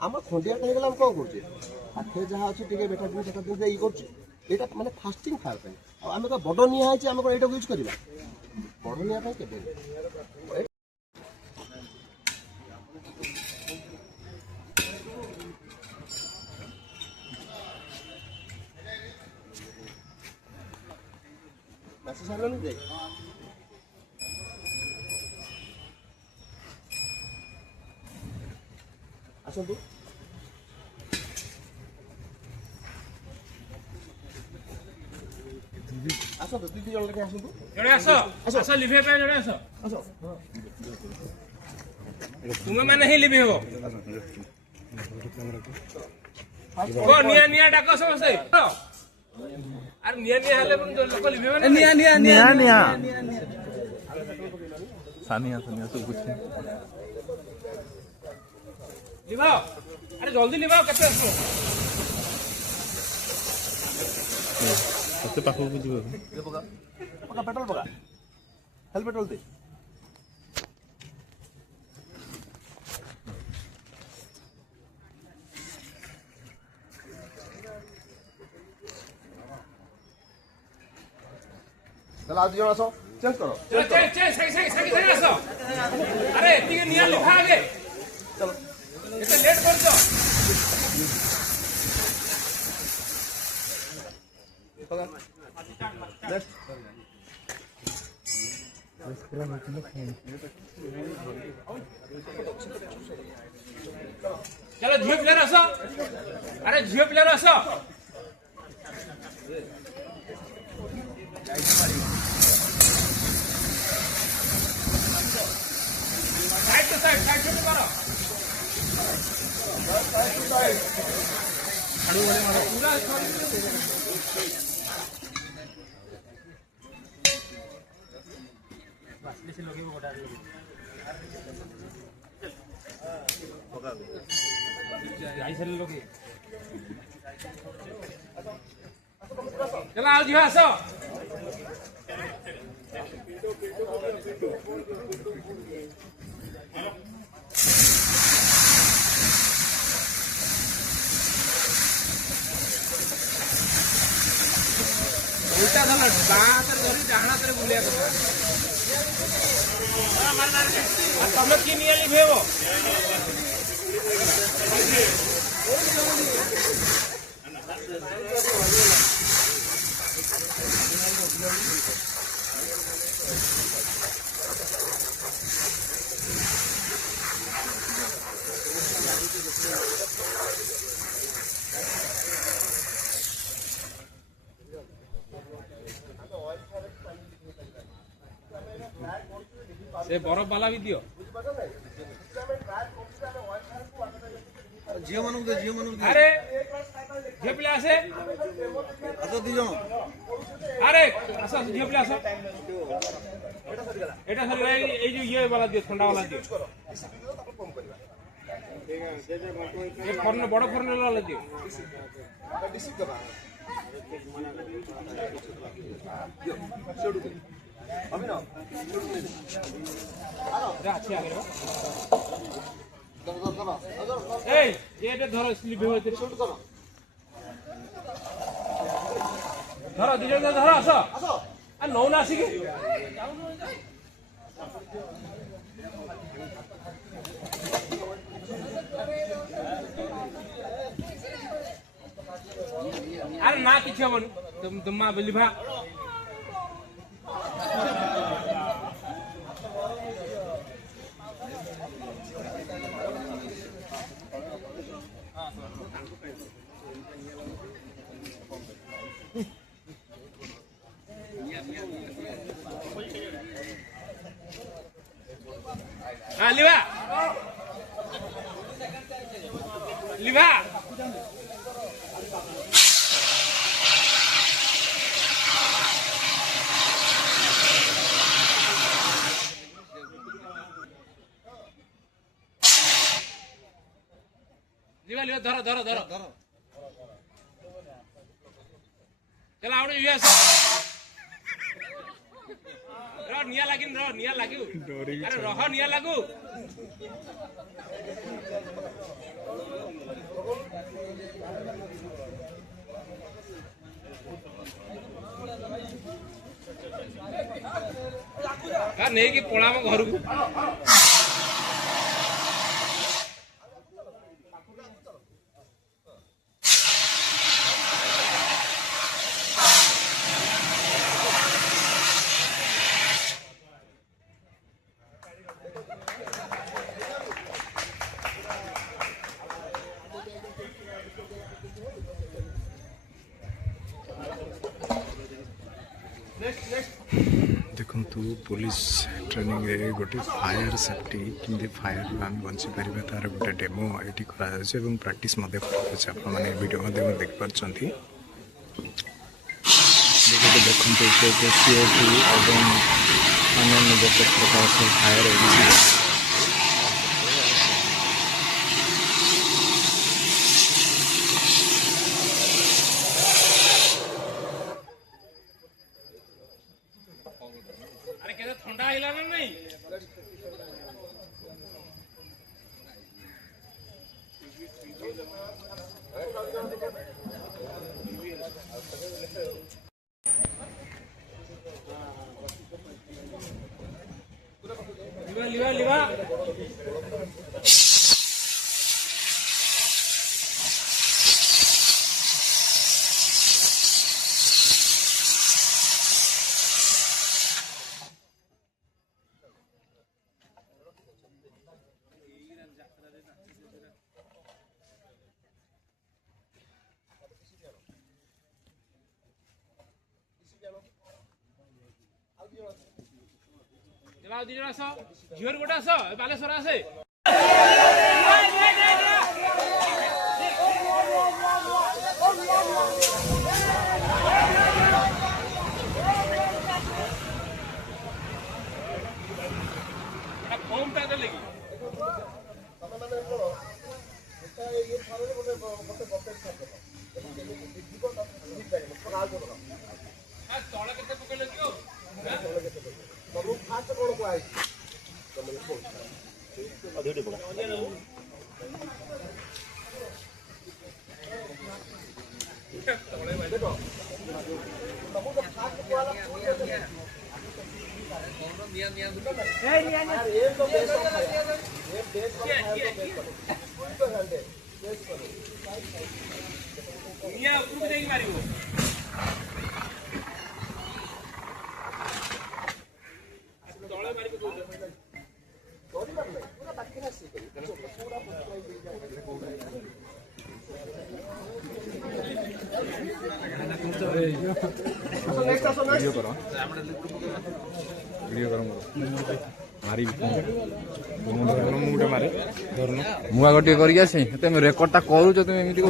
आम खंडिया हो कौन करुचे आखे जहाँ अच्छे टे बेटा ये कर माने फास्टिंग खाया आम तो बड़ निआई आम कौन यूज करवा बड़ निआ के मैसेज सारे दे आसतु आसतु दीदी जन लगे आसतु जड़े आसो आसो लिभे पे जड़े आसो आसो तुम माने ही लिभे हो को निया निया डाको समझे अरे निया निया हले पण लोक लिभे माने निया निया निया निया सानिया सानिया सब कुछ लिभाओ अरे जल्दी लिभाओ केते आसो सबसे पाखो को जीव पका पका पेट्रोल पका हेल पेट्रोल दे चल आज जण आसो चेंज करो चेंज सही आसो अरे एतिके निया लिखा आगे चलो एते लेट करछो पका नेक्स्ट चलो झियो प्लेयर आसो अरे झियो प्लेयर आसो साइड टू साइड करो पूरा चलो आओ जी आसो उल्टा धर बाहातर धरी डाहना तरे बुलिया कथा तुम कि निया लिभेबो से बरफ वाला भी दियो झियो मानु दे अरे झियो प्ले आसे आसो दी जण अरे आसो झियो प्ले आसो एटा सर ए जो ये वाला दियो ठंडा वाला दियो ये फर्न बड़ फर्न वाला दियो अभी ना अच्छे आगे दर ए ये धरो स्लिप हो ते शूट करो धरो दिजो धरो आसो आसो आ नौ ना आसी के अरे ना किछ हबन तुम मा बलिभा लिभा लिभा लिभा लिभा धरो धरो धरो धरो चला आवडे यूएस निया लागिन निया लागू अरे रह निया लागू का नहीं कि पळाम घर को देखु पुलिस ट्रेनिंग रे गोटे फायर सेफ्टी कि फायर आम बची पार तार गोटे डेमो ये प्राक्ट मैंने वीडियो देखिपार देखते अन्य गोटे प्रकार फायर अरे केते ठंडा आइला ना नहीं लिवा लिवा लिवा चलाओ दी जरा सा झिवर गोटा सा बालेश्वर आसे फॉर्म पे लगी तोड़ा केते पके लगियो वीडियो करो मारी मुझे मारे मुआ गोटे कर रेकर्डटा करूच तुम एमती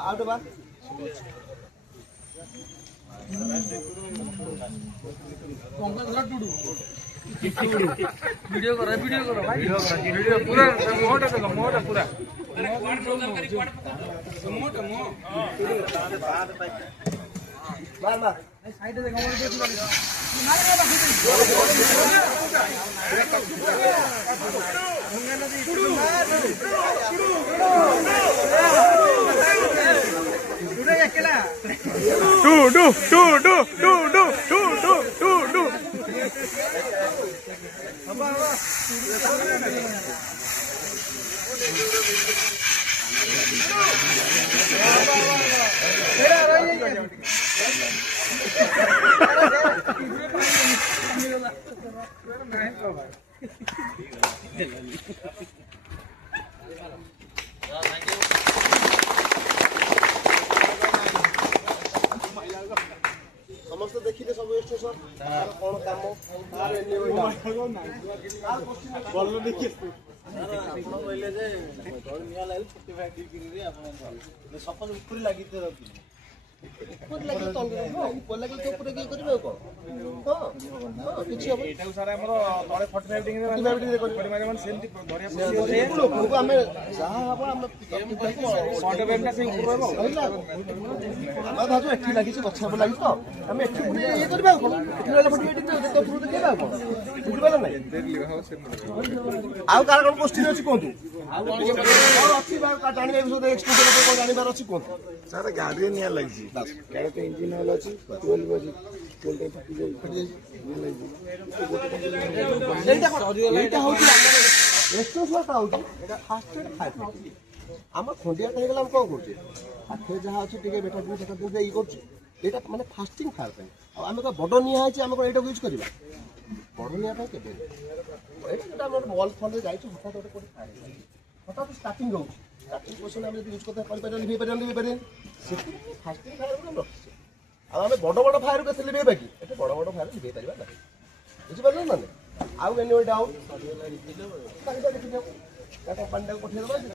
आउट बा वीडियो करो भाई वीडियो पूरा मोटा देखो मोटा पूरा मोटा मार मार साइड देखो समस्त देखिले सब स्टेशन कौन काम सपोज उपरी लगी ଆଉ କାର କଣ କ୍ୱେଶ୍ଚିନ୍ ଅଛି କୁହନ୍ତୁ ଅଛି ଜାଣିବା ବିଷୟରେ ଏକ୍ସଟେନ୍ସନ କଣ ଜାଣିବାର ଅଛି କୁହନ୍ତୁ ସାର୍ ଗାଡ଼ିରେ ନିଆଁ ଲାଗିଛି ଗାଡ଼ି ତ ଇଞ୍ଜିନ୍ ଅଏଲ୍ ଅଛି ଟୁଏଲ୍ଭ ଅଛି ଏଇଟା ହଉଛି ଏକ୍ସଟେନ୍ସନଟା ହଉଛି ଏଇଟା ଫାଷ୍ଟ ଏଡ୍ ଫାୟାର ଆମର ଖଣ୍ଡିଆଟା ହେଇଗଲା ଆମେ କଣ କରୁଛେ ପାଖରେ ଯାହା ଅଛି ଟିକେ ବେଟା ଇଏ କରୁଛୁ ଏଇଟା ମାନେ ଫାଷ୍ଟିଂ ଫାୟାର ପାଇଁ ଆଉ ଆମେ କଣ ବଡ଼ ନିଆଁ ହେଇଛି ଆମେ କଣ ଏଇଟାକୁ ୟୁଜ୍ କରିବା ବଡ଼ ନିଆଁ ପାଇଁ କେବେ ଏଇଟା ଆମେ ଗୋଟେ ବଲ୍ ଫଲ୍ରେ ଯାଇଛୁ ହଠାତ୍ ଗୋଟେ କୋଉଠି ଫାୟାର ହଠାତ୍ ଷ୍ଟାର୍ଟିଂ ରହୁଛି ଷ୍ଟାର୍ଟିଂ ପୋଜିସନ୍ ଆମେ ଯଦି ୟୁଜ୍ କଥା କରିପାରିବା ଲିଭେଇପାରିବାନି ସେଥିପାଇଁ ଫାଷ୍ଟିଂ ଫାୟାର ଆମେ ରଖିଛେ ଆଉ ଆମେ ବଡ଼ ବଡ଼ ଫାୟାର କେତେ ଲିଭେଇବା କି ଏଠି ବଡ଼ ବଡ଼ ଫାୟାର ଲିଭେଇ ପାରିବା ନାହିଁ ବୁଝିପାରିଲେ ନା ଆଉ ଏନି ଡାଉଟ୍ ପାଣିଟା ଦେଖିଦିଅ ପାଣିଟାକୁ ପଠେଇଦେବା